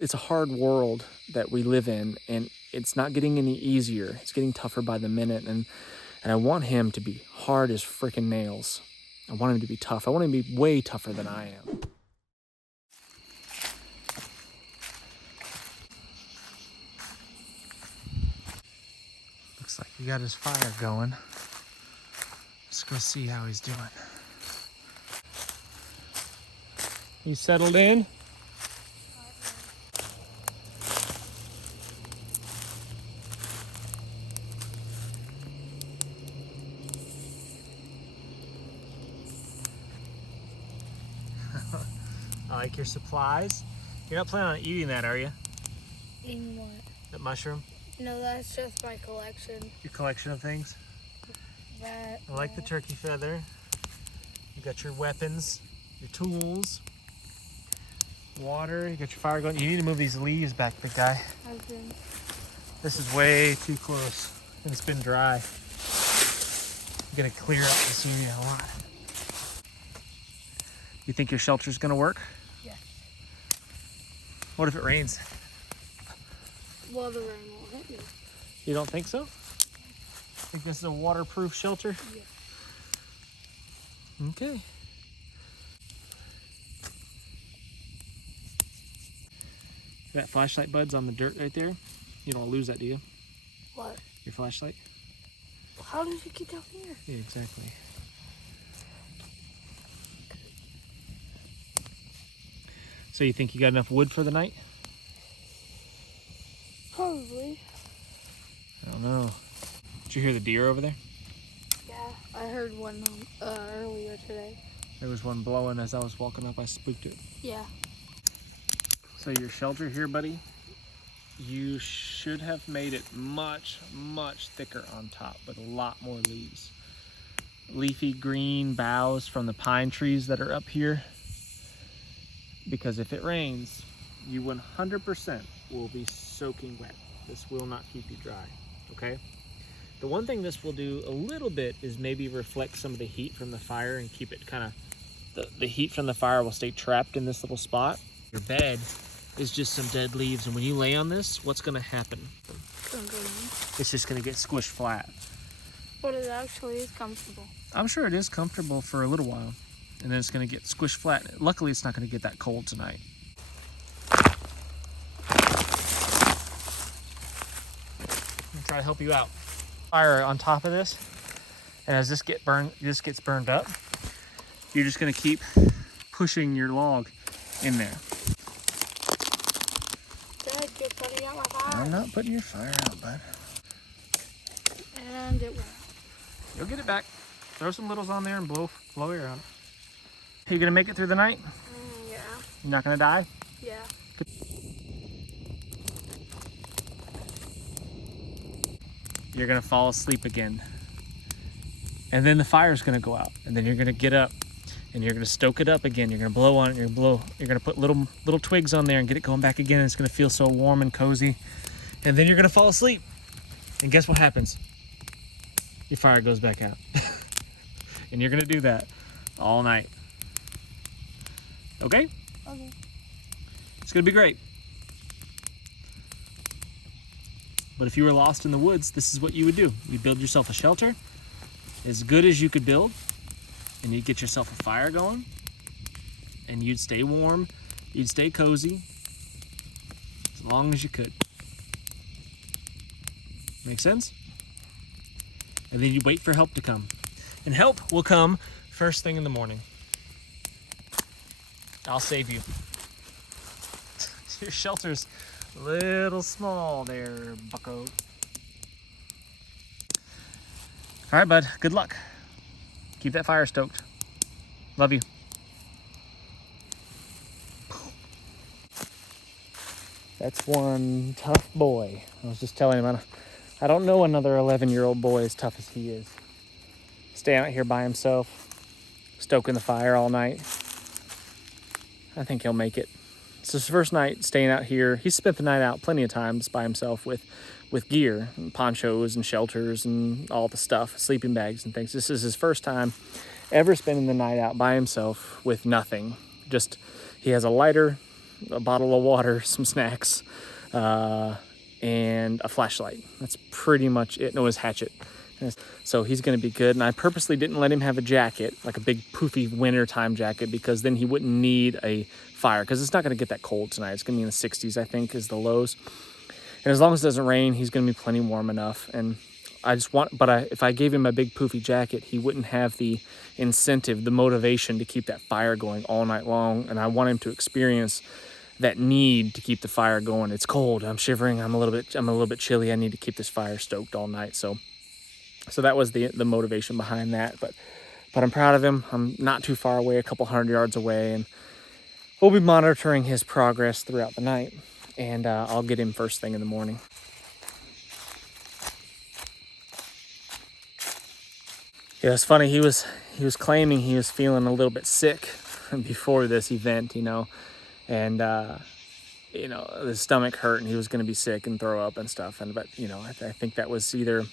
It's a hard world that we live in, and it's not getting any easier. It's getting tougher by the minute, and I want him to be hard as freaking nails. I want him to be tough. I want him to be way tougher than I am. Looks like he got his fire going. Let's go see how he's doing. You settled in? I like your supplies. You're not planning on eating that, are you? Eating what? That mushroom? No, that's just my collection. Your collection of things? That. I like the turkey feather. You got your weapons, your tools, water. You got your fire going. You need to move these leaves back, big guy. Okay. This is way too close, and it's been dry. I'm gonna clear out this area a lot. You think your shelter's gonna work? Yes. What if it rains? Well, the rain won't hit me. You don't think so? Think this is a waterproof shelter? Yeah. Okay. That flashlight bud's on the dirt right there. You don't want to lose that, do you? What? Your flashlight? How did it get down here? Yeah, exactly. So you think you got enough wood for the night? Probably. I don't know. Did you hear the deer over there? Yeah, I heard one earlier today. There was one blowing as I was walking up. I spooked it. Yeah. So your shelter here, buddy, you should have made it much, much thicker on top with a lot more leaves. Leafy green boughs from the pine trees that are up here. Because if it rains, you 100% will be soaking wet. This will not keep you dry, okay? The one thing this will do a little bit is maybe reflect some of the heat from the fire and keep it kind of, the heat from the fire will stay trapped in this little spot. Your bed is just some dead leaves, and when you lay on this, what's gonna happen? It's just gonna get squished flat. But it actually is comfortable. I'm sure it is comfortable for a little while, and then it's gonna get squished flat. Luckily, it's not gonna get that cold tonight. I'm gonna try to help you out. Fire on top of this, and as this gets burned up, you're just gonna keep pushing your log in there. Dad, you're putting out my fire. I'm not putting your fire out, bud. And it went. You'll get it back. Throw some littles on there and blow air on it. You gonna make it through the night? Yeah. You're not gonna die? Yeah. You're gonna fall asleep again. And then the fire's gonna go out. And then you're gonna get up and you're gonna stoke it up again. You're gonna blow on it, you're gonna put little twigs on there and get it going back again. And it's gonna feel so warm and cozy. And then you're gonna fall asleep. And guess what happens? Your fire goes back out. And you're gonna do that all night. Okay? Okay. It's gonna be great. But if you were lost in the woods, this is what you would do. You'd build yourself a shelter as good as you could build, and you'd get yourself a fire going, and you'd stay warm, you'd stay cozy, as long as you could. Make sense? And then you'd wait for help to come. And help will come first thing in the morning. I'll save you. Your shelter's a little small there, bucko. All right, bud. Good luck. Keep that fire stoked. Love you. That's one tough boy. I was just telling him, I don't know another 11-year-old boy as tough as he is. Staying out here by himself, stoking the fire all night. I think he'll make it. It's his first night staying out here. He's spent the night out plenty of times by himself with gear, and ponchos and shelters and all the stuff, sleeping bags and things. This is his first time ever spending the night out by himself with nothing. Just, he has a lighter a bottle of water, some snacks, and a flashlight. That's pretty much it. No, his hatchet. So he's going to be good. And I purposely didn't let him have a jacket, like a big poofy wintertime jacket, because then he wouldn't need a fire, because it's not going to get that cold tonight. It's going to be in the 60s, I think, is the lows. And as long as it doesn't rain, he's going to be plenty warm enough. And I just want, if I gave him a big poofy jacket, he wouldn't have the incentive, the motivation to keep that fire going all night long. And I want him to experience that need to keep the fire going. It's cold. I'm shivering. I'm a little bit chilly. I need to keep this fire stoked all night. So that was the motivation behind that. But I'm proud of him. I'm not too far away, a couple 100 yards away, and we'll be monitoring his progress throughout the night. And I'll get him first thing in the morning. Yeah, it's funny. He was claiming he was feeling a little bit sick before this event, and his stomach hurt and he was going to be sick and throw up and stuff. But I think that was either.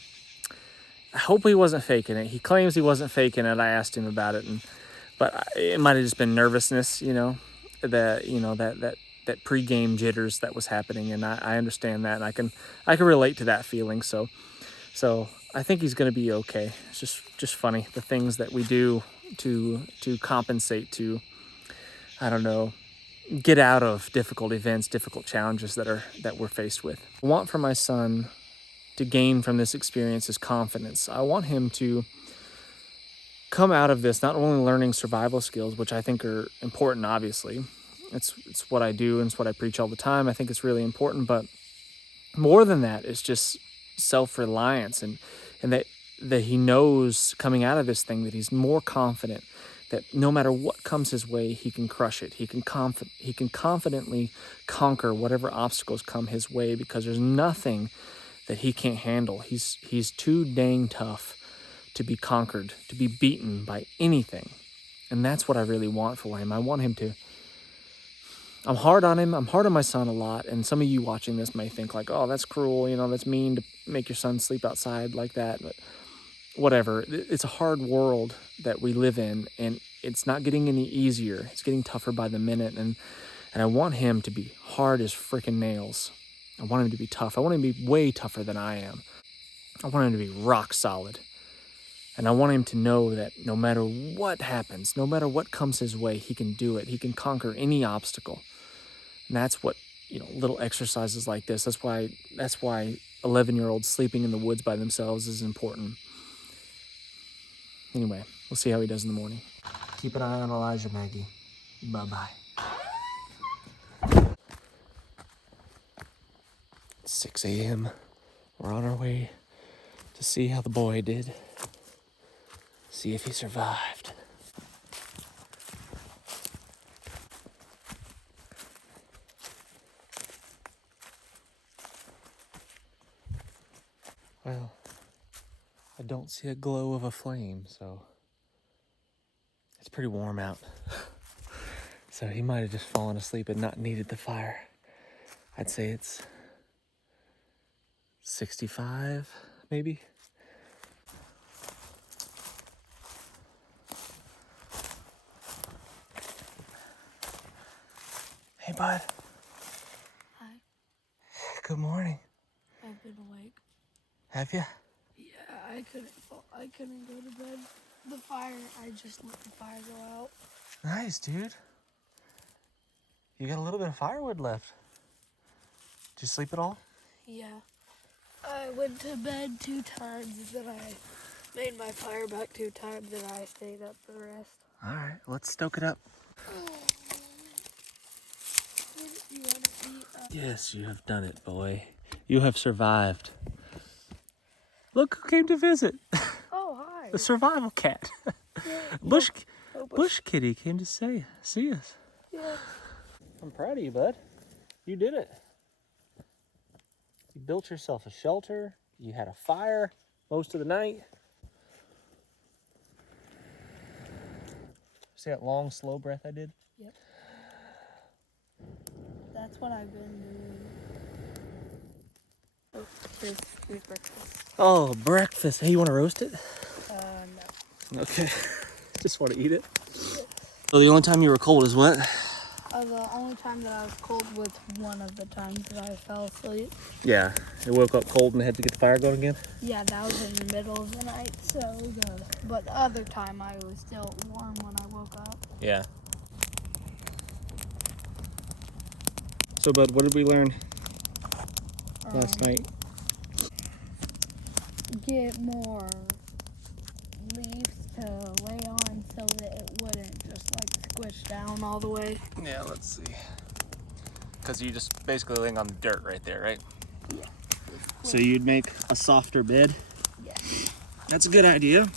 I hope he wasn't faking it. He claims he wasn't faking it. I asked him about it, but it might have just been nervousness, that pre-game jitters that was happening, and I understand that, and I can relate to that feeling. So I think he's going to be okay. It's just funny, the things that we do to compensate, to, I don't know, get out of difficult events, difficult challenges that we're faced with. I want for my son to gain from this experience is confidence. I want him to come out of this not only learning survival skills, which I think are important, obviously. It's what I do and it's what I preach all the time. I think it's really important, but more than that, it's just self-reliance and that he knows coming out of this thing that he's more confident, that no matter what comes his way, he can crush it. He can confidently conquer whatever obstacles come his way, because there's nothing that he can't handle. He's too dang tough to be conquered, to be beaten by anything. And that's what I really want for him. I want him to. I'm hard on him. I'm hard on my son a lot. And some of you watching this may think like, oh, that's cruel. That's mean to make your son sleep outside like that. But whatever. It's a hard world that we live in, and it's not getting any easier. It's getting tougher by the minute. And I want him to be hard as freaking nails. I want him to be tough. I want him to be way tougher than I am. I want him to be rock solid. And I want him to know that no matter what happens, no matter what comes his way, he can do it. He can conquer any obstacle. And that's what, little exercises like this. That's why 11-year-olds sleeping in the woods by themselves is important. Anyway, we'll see how he does in the morning. Keep an eye on Elijah, Maggie. Bye-bye. 6 a.m. We're on our way to see how the boy did. See if he survived. Well, I don't see a glow of a flame, so it's pretty warm out. So he might have just fallen asleep and not needed the fire. I'd say it's 65, maybe. Hey, bud. Hi. Good morning. I've been awake. Have you? Yeah, I couldn't go to bed. I just let the fire go out. Nice, dude. You got a little bit of firewood left. Did you sleep at all? Yeah. I went to bed 2 times, and then I made my fire back 2 times, and I stayed up for the rest. All right, let's stoke it up. You want to eat? Yes, you have done it, boy. You have survived. Look who came to visit. Oh, hi. The survival cat. Yeah. Bush kitty came to see us. Yeah. I'm proud of you, bud. You did it. You built yourself a shelter. You had a fire most of the night. See that long, slow breath I did? Yep. That's what I've been doing. Oh, here's breakfast. Oh, breakfast. Hey, you want to roast it? No. Okay. Just want to eat it. So the only time you were cold is what? The only time that I was cold was one of the times that I fell asleep. Yeah, it woke up cold and had to get the fire going again? Yeah, that was in the middle of the night, so but the other time I was still warm when I woke up. Yeah. So, bud, what did we learn last night? Get more leaves to lay on so that it wouldn't just like squish down all the way. Yeah, let's see. Because you're just basically laying on the dirt right there, right? Yeah. So you'd make a softer bed? Yeah. That's a good idea.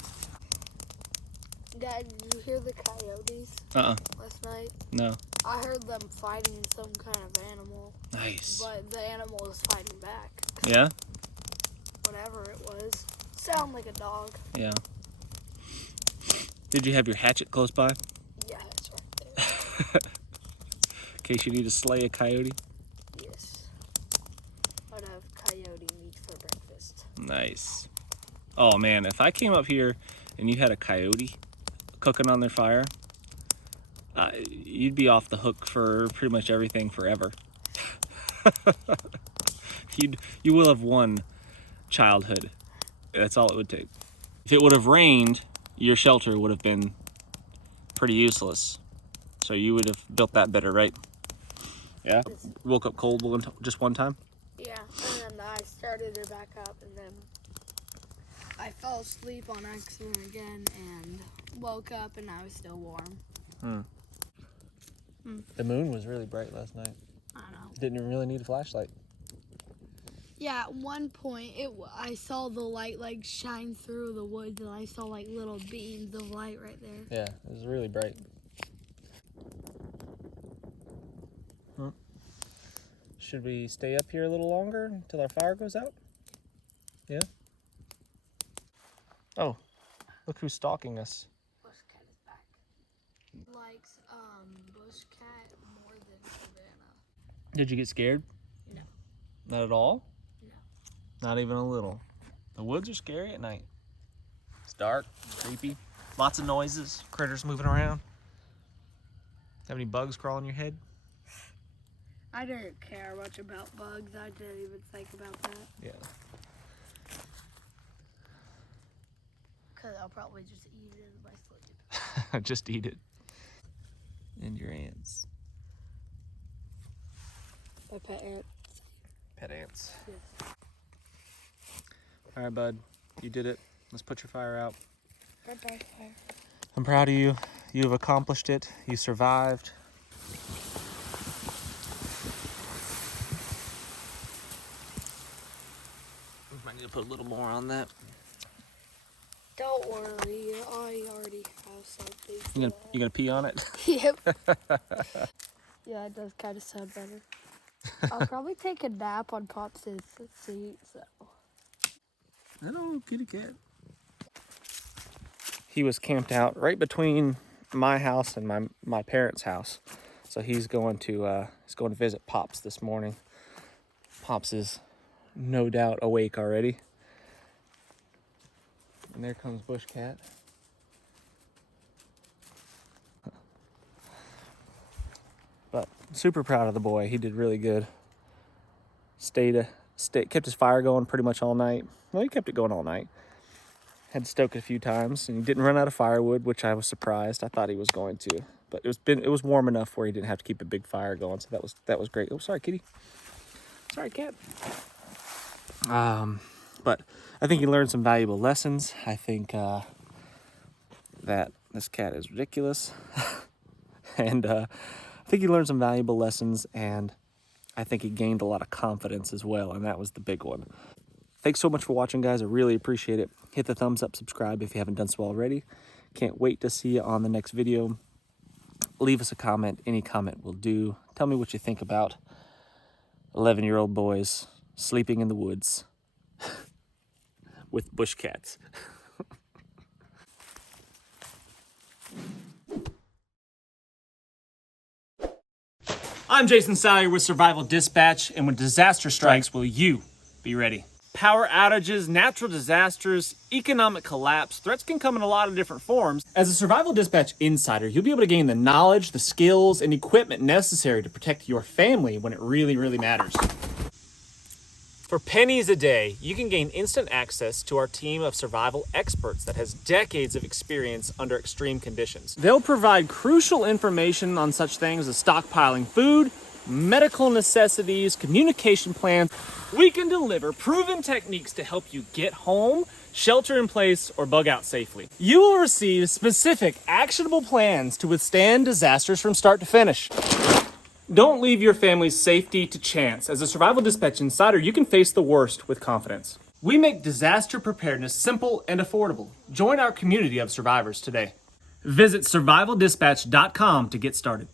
Dad, did you hear the coyotes last night? No. I heard them fighting some kind of animal. Nice. But the animal was fighting back. Yeah? Whatever it was. Sound like a dog. Yeah. Did you have your hatchet close by? Yeah, it's right there. In case you need to slay a coyote? Yes. I'd have coyote meat for breakfast. Nice. Oh man, if I came up here and you had a coyote cooking on their fire, you'd be off the hook for pretty much everything forever. You will have won childhood. That's all it would take. If it would have rained, your shelter would have been pretty useless. So you would have built that better, right? Yeah? Woke up cold just one time? Yeah, and then I started it back up, and then I fell asleep on accident again and woke up, and I was still warm. The moon was really bright last night. I know. Didn't really need a flashlight. Yeah, at one point, I saw the light like shine through the woods, and I saw like little beams of light right there. Yeah, it was really bright. Should we stay up here a little longer until our fire goes out? Yeah? Oh, look who's stalking us. Bush cat is back. Likes bush cat more than Savannah. Did you get scared? No. Not at all? No. Not even a little. The woods are scary at night. It's dark, creepy, lots of noises, critters moving around. Have any bugs crawling your head? I didn't care much about bugs. I didn't even think about that. Yeah. Because I'll probably just eat it in my sleep. Just eat it. And your ants. My pet ant. Pet ants. Yes. All right, bud. You did it. Let's put your fire out. Bye-bye, fire. I'm proud of you. You have accomplished it. You survived. Might need to put a little more on that. Don't worry, I already have something. You gonna pee on it? Yep. Yeah, it does kind of sound better. I'll probably take a nap on Pop's seat, so. Hello, kitty cat. He was camped out right between my house and my parents' house, so he's going to visit Pops this morning. Pops is no doubt awake already. And there comes Bush Cat. But super proud of the boy. He did really good. Kept his fire going pretty much all night. Well, he kept it going all night. Had to stoke it a few times, and he didn't run out of firewood, which I was surprised. I thought he was going to, but it was warm enough where he didn't have to keep a big fire going. So that was great. Oh, sorry, kitty. Sorry, cat. But I think he learned some valuable lessons. I think that this cat is ridiculous, and I think he learned some valuable lessons, and I think he gained a lot of confidence as well, and that was the big one. Thanks so much for watching, guys. I really appreciate it. Hit the thumbs up, subscribe if you haven't done so already. Can't wait to see you on the next video. Leave us a comment. Any comment will do. Tell me what you think about 11-year-old boys sleeping in the woods with bush cats. I'm Jason Salyer with Survival Dispatch, and when disaster strikes, will you be ready? Power outages, natural disasters, economic collapse, threats can come in a lot of different forms. As a Survival Dispatch insider, you'll be able to gain the knowledge, the skills, and equipment necessary to protect your family when it really, really matters. For pennies a day, you can gain instant access to our team of survival experts that has decades of experience under extreme conditions. They'll provide crucial information on such things as stockpiling food, medical necessities, communication plans. We can deliver proven techniques to help you get home, shelter in place, or bug out safely. You will receive specific, actionable plans to withstand disasters from start to finish. Don't leave your family's safety to chance. As a Survival Dispatch insider, you can face the worst with confidence. We make disaster preparedness simple and affordable. Join our community of survivors today. Visit survivaldispatch.com to get started.